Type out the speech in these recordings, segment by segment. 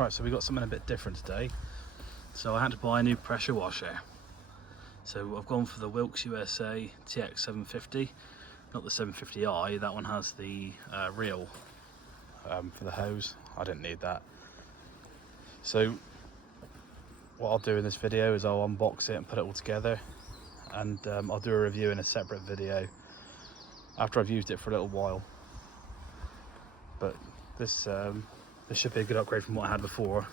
Right, so we got something a bit different today. So I had to buy a new pressure washer. So I've gone for the Wilks USA TX750, not the 750i. That one has the reel for the hose. I didn't need that. So what I'll do in this video is I'll unbox it and put it all together, and I'll do a review in a separate video after I've used it for a little while. But this should be a good upgrade from what I had before.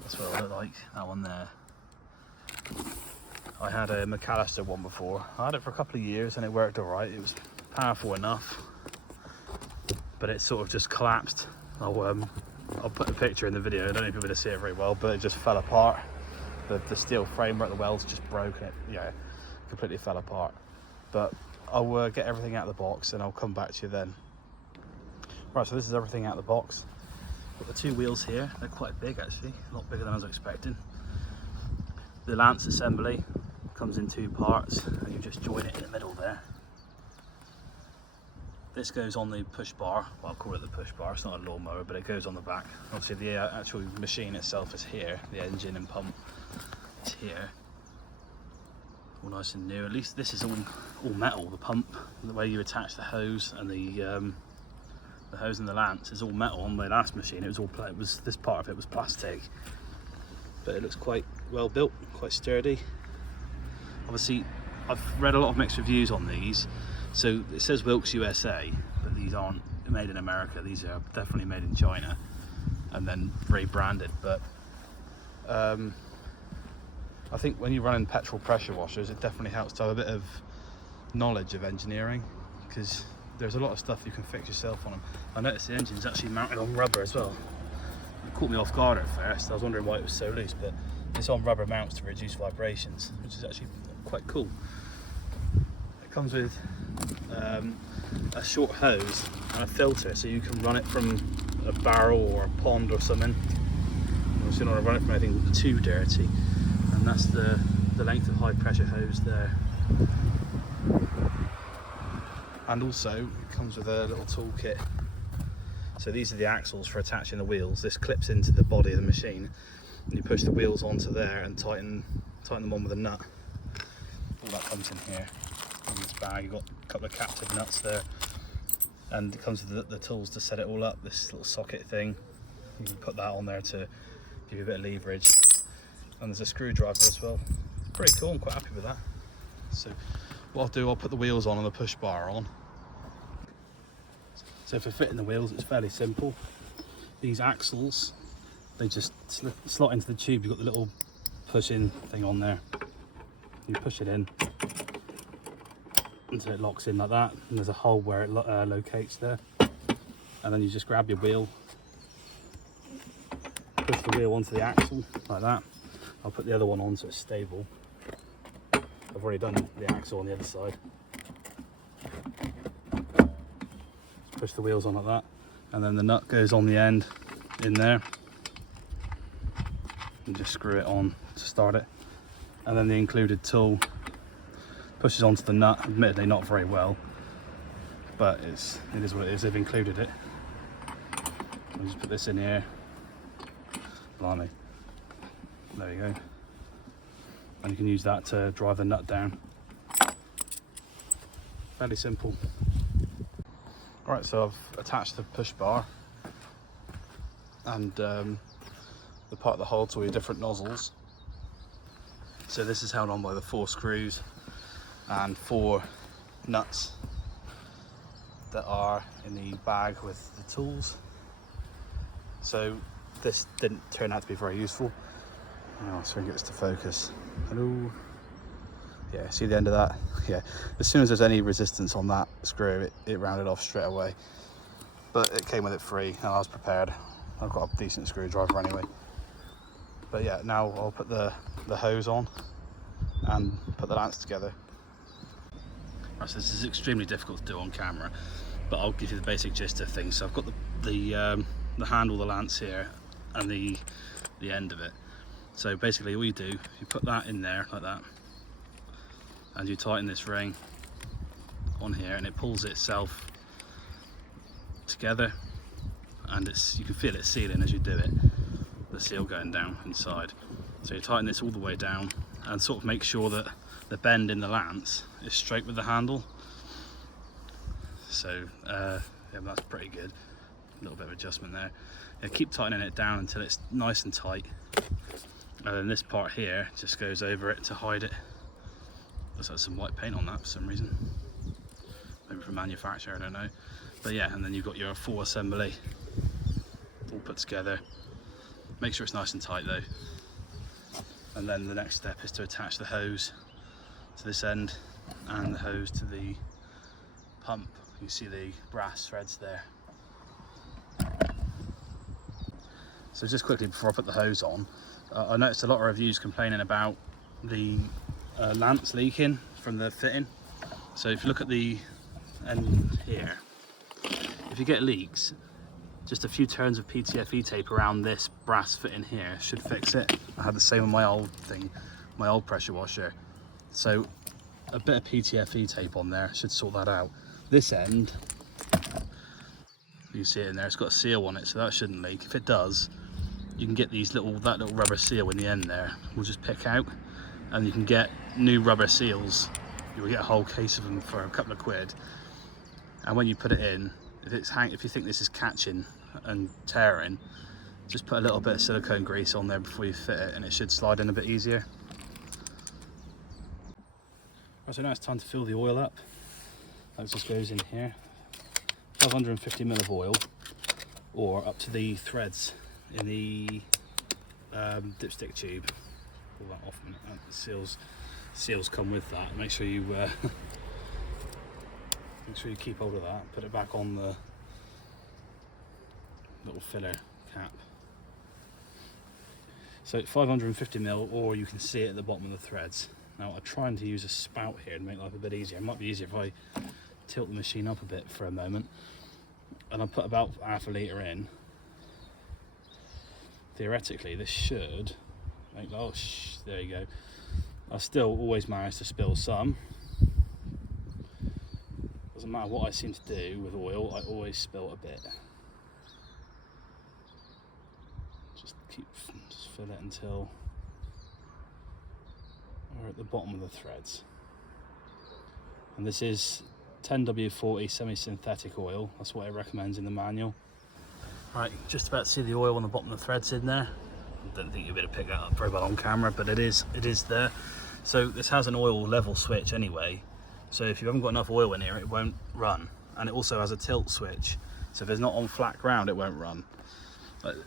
That's what it looked like, that one there. I had a McAllister one before. I had it for a couple of years and it worked alright. It was powerful enough, but it sort of just collapsed. I'll put a picture in the video. I don't know if you'll be able to see it very well, but it just fell apart. The steel framework, the welds just broke and it completely fell apart. But I'll get everything out of the box and I'll come back to you then. Right, so this is everything out of the box. Got the two wheels here. They're quite big actually, a lot bigger than I was expecting. The lance assembly comes in two parts and you just join it in the middle there. This goes on the push bar. Well, I'll call it the push bar. It's not a lawnmower, but it goes on the back. Obviously the actual machine itself is here. The engine and pump is here. All nice and new. At least this is all metal. The pump, the way you attach the hose and the hose and the lance is all metal. On my last machine it was this part of it was plastic, but it looks quite well built, quite sturdy. Obviously I've read a lot of mixed reviews on these. So it says Wilks USA, but these aren't made in America. These are definitely made in China and then rebranded. But I think when you're running petrol pressure washers, it definitely helps to have a bit of knowledge of engineering, because there's a lot of stuff you can fix yourself on them. I noticed the engine's actually mounted on rubber as well. It caught me off guard at first. I was wondering why it was so loose, but it's on rubber mounts to reduce vibrations, which is actually quite cool. It comes with a short hose and a filter, so you can run it from a barrel or a pond or something. Obviously you don't want to run it from anything too dirty, and that's the length of high pressure hose there. And also it comes with a little toolkit. So these are the axles for attaching the wheels. This clips into the body of the machine and you push the wheels onto there and tighten them on with a nut. All that comes in here. In this bag you've got a couple of captive nuts there, and it comes with the tools to set it all up. This little socket thing, you can put that on there to give you a bit of leverage, and there's a screwdriver as well. Pretty cool, I'm quite happy with that. So what I'll do, I'll put the wheels on and the push bar on. So for fitting the wheels, it's fairly simple. These axles, they just slot into the tube. You've got the little push-in thing on there. You push it in until it locks in like that, and there's a hole where it locates there. And then you just grab your wheel, push the wheel onto the axle like that. I'll put the other one on so it's stable. I've already done the axle on the other side. Push the wheels on like that, and then the nut goes on the end in there. And just screw it on to start it. And then the included tool pushes onto the nut, admittedly not very well, but it is what it is. They've included it. I'll just put this in here. Blimey. There you go. And you can use that to drive the nut down. Fairly simple. Right, so I've attached the push bar and the part that holds all your different nozzles. So this is held on by the 4 screws and 4 nuts that are in the bag with the tools. So this didn't turn out to be very useful. Oh, so we can get this to focus. Hello. Yeah, see the end of that? Yeah, as soon as there's any resistance on that screw, it rounded off straight away. But it came with it free and I was prepared. I've got a decent screwdriver anyway. But yeah, now I'll put the hose on and put the lance together. Right, so this is extremely difficult to do on camera, but I'll give you the basic gist of things. So I've got the handle, the lance here, and the end of it. So basically all you do, you put that in there like that, and you tighten this ring on here and it pulls itself together and you can feel it sealing as you do it, the seal going down inside. So you tighten this all the way down and sort of make sure that the bend in the lance is straight with the handle. So yeah, that's pretty good. A little bit of adjustment there. Yeah, keep tightening it down until it's nice and tight. And then this part here just goes over it to hide it. Looks like some white paint on that for some reason. Maybe from manufacturer, I don't know. But yeah, and then you've got your full assembly all put together. Make sure it's nice and tight though. And then the next step is to attach the hose to this end and the hose to the pump. You see the brass threads there. So just quickly before I put the hose on, I noticed a lot of reviews complaining about the lance leaking from the fitting. So if you look at the end here, if you get leaks, just a few turns of PTFE tape around this brass fitting here should fix it. I had the same on my old thing, my old pressure washer. So a bit of PTFE tape on there should sort that out. This end, you see it in there, it's got a seal on it, so that shouldn't leak. If it does, you can get that little rubber seal in the end there. We'll just pick out, and you can get new rubber seals. You will get a whole case of them for a couple of quid. And when you put it in, if you think this is catching and tearing, just put a little bit of silicone grease on there before you fit it, and it should slide in a bit easier. Right, so now it's time to fill the oil up. That just goes in here. 550 ml of oil, or up to the threads in the dipstick tube. Pull that off, and the seals come with that. Make sure you keep hold of that. Put it back on the little filler cap. So 550 ml, or you can see it at the bottom of the threads. Now I'm trying to use a spout here to make life a bit easier. It might be easier if I tilt the machine up a bit for a moment. And I'll put about half a litre in. Theoretically this should make, there you go. I still always manage to spill some. Doesn't matter what I seem to do with oil, I always spill a bit. Just fill it until we're at the bottom of the threads. And this is 10W40 semi-synthetic oil. That's what it recommends in the manual. Right, just about to see the oil on the bottom of the threads in there. I don't think you'll be able to pick that up very well on camera, but it is there. So this has an oil level switch anyway. So if you haven't got enough oil in here, it won't run. And it also has a tilt switch. So if it's not on flat ground, it won't run.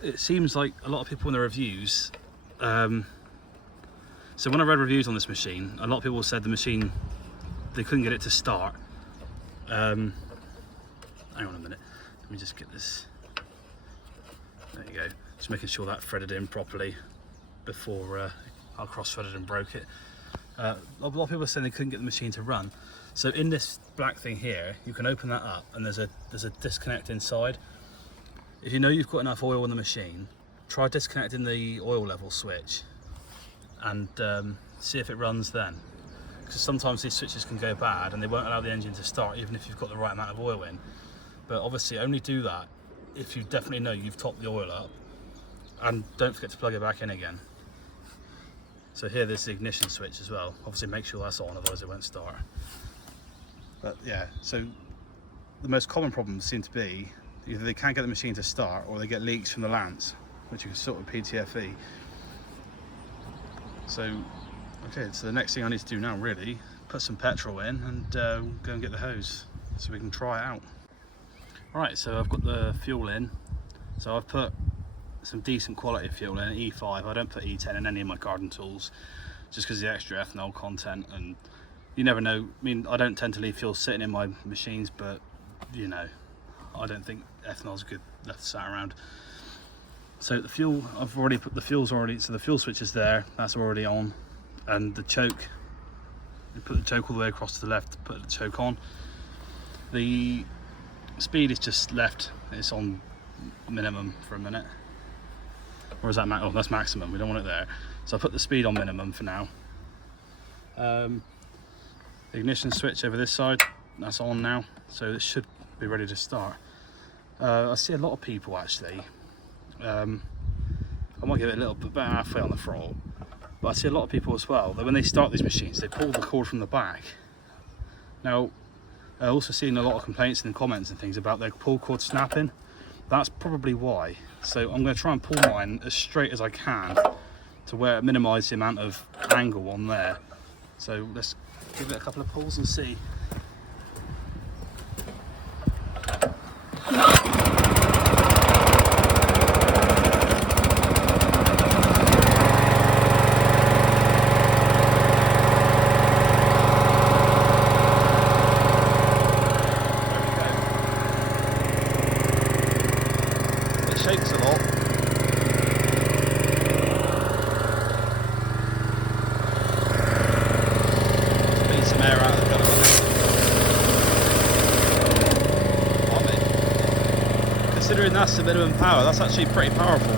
It seems like a lot of people in the reviews, so when I read reviews on this machine, a lot of people said the machine, they couldn't get it to start. Hang on a minute, let me just get this, there you go. Just making sure that threaded in properly before I cross-threaded and broke it. A lot of people are saying they couldn't get the machine to run. So in this black thing here, you can open that up and there's a disconnect inside. If you know you've got enough oil in the machine, try disconnecting the oil level switch and see if it runs then. Because sometimes these switches can go bad and they won't allow the engine to start even if you've got the right amount of oil in. But obviously only do that if you definitely know you've topped the oil up, and don't forget to plug it back in again. So here there's the ignition switch as well. Obviously make sure that's on, otherwise it won't start. But yeah, so the most common problems seem to be either they can't get the machine to start or they get leaks from the lance, which you can sort with PTFE. So, okay, so the next thing I need to do now really, put some petrol in and go and get the hose so we can try it out. Right, so I've got the fuel in. So I've put some decent quality fuel in, E5. I don't put E10 in any of my garden tools just because of the extra ethanol content, and you never know. I mean, I don't tend to leave fuel sitting in my machines, but you know, I don't think ethanol's good left sat around. So the fuel, I've already put the fuel's already, so the fuel switch is there, that's already on, and the choke, you put the choke all the way across to the left, put the choke on. The speed is just left, it's on minimum for a minute. Or is that oh, that's maximum, we don't want it there. So I put the speed on minimum for now. The ignition switch over this side, that's on now, so it should be ready to start. I see a lot of people actually, I might give it a little bit about halfway on the throttle, but I see a lot of people as well that when they start these machines they pull the cord from the back. Now I've also seen a lot of complaints in the comments and things about their pull cord snapping. That's probably why. So I'm going to try and pull mine as straight as I can to where it minimises the amount of angle on there. So let's give it a couple of pulls and see. Shakes a lot. Need some air out of the gun. Considering that's the minimum power, that's actually pretty powerful.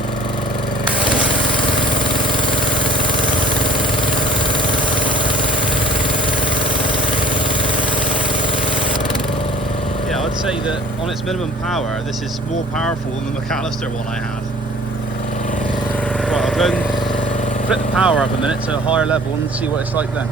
Yeah, I'd say that on its minimum power, this is more powerful than the McAllister one I had. Right, I'll go and flip the power up a minute to a higher level and see what it's like then.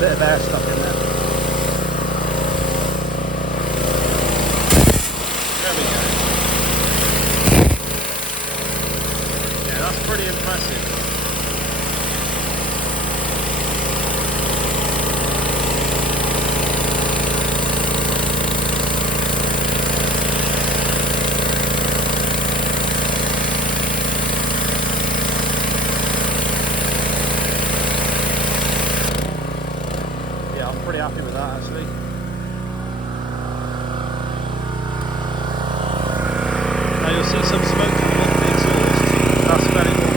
Bit of air stuck in there. There we go. Yeah, that's pretty impressive. I'm pretty happy with that actually. Now you'll see some smoke coming off the exhaust. That's very cool.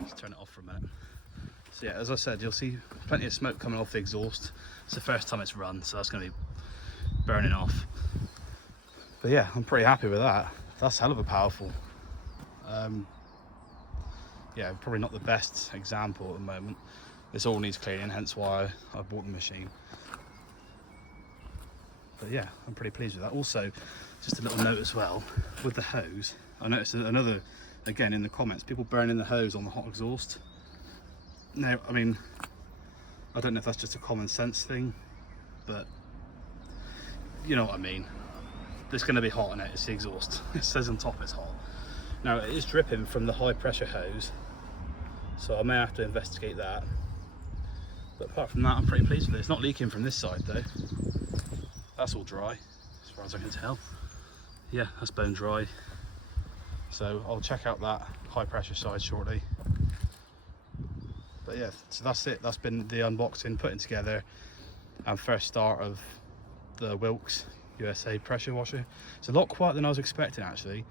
Let's turn it off for a minute. So yeah, as I said, you'll see plenty of smoke coming off the exhaust. It's the first time it's run, so that's going to be burning off. But yeah, I'm pretty happy with that. That's hell of a powerful. Yeah, probably not the best example at the moment. This all needs cleaning, hence why I bought the machine. But yeah, I'm pretty pleased with that. Also, just a little note as well, with the hose, I noticed another, again in the comments, people burning the hose on the hot exhaust. Now, I mean, I don't know if that's just a common sense thing, but you know what I mean. It's going to be hot in it, it's the exhaust. It says on top it's hot. Now it is dripping from the high pressure hose, so I may have to investigate that. But apart from that, I'm pretty pleased with it. It's not leaking from this side though. That's all dry, as far as I can tell. Yeah, that's bone dry. So I'll check out that high pressure side shortly. But yeah, so that's it. That's been the unboxing, putting together, and first start of the Wilks USA pressure washer. It's a lot quieter than I was expecting actually.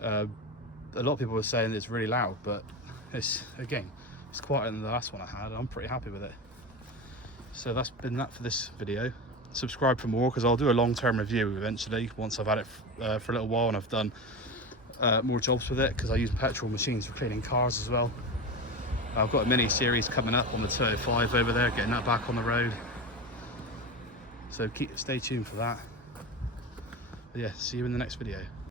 A lot of people were saying it's really loud, but it's quieter than the last one I had. I'm pretty happy with it. So that's been that for this video. Subscribe for more, because I'll do a long-term review eventually once I've had it for a little while and I've done more jobs with it, because I use petrol machines for cleaning cars as well. I've got a mini series coming up on the 205 over there, getting that back on the road. So stay tuned for that. But yeah, see you in the next video.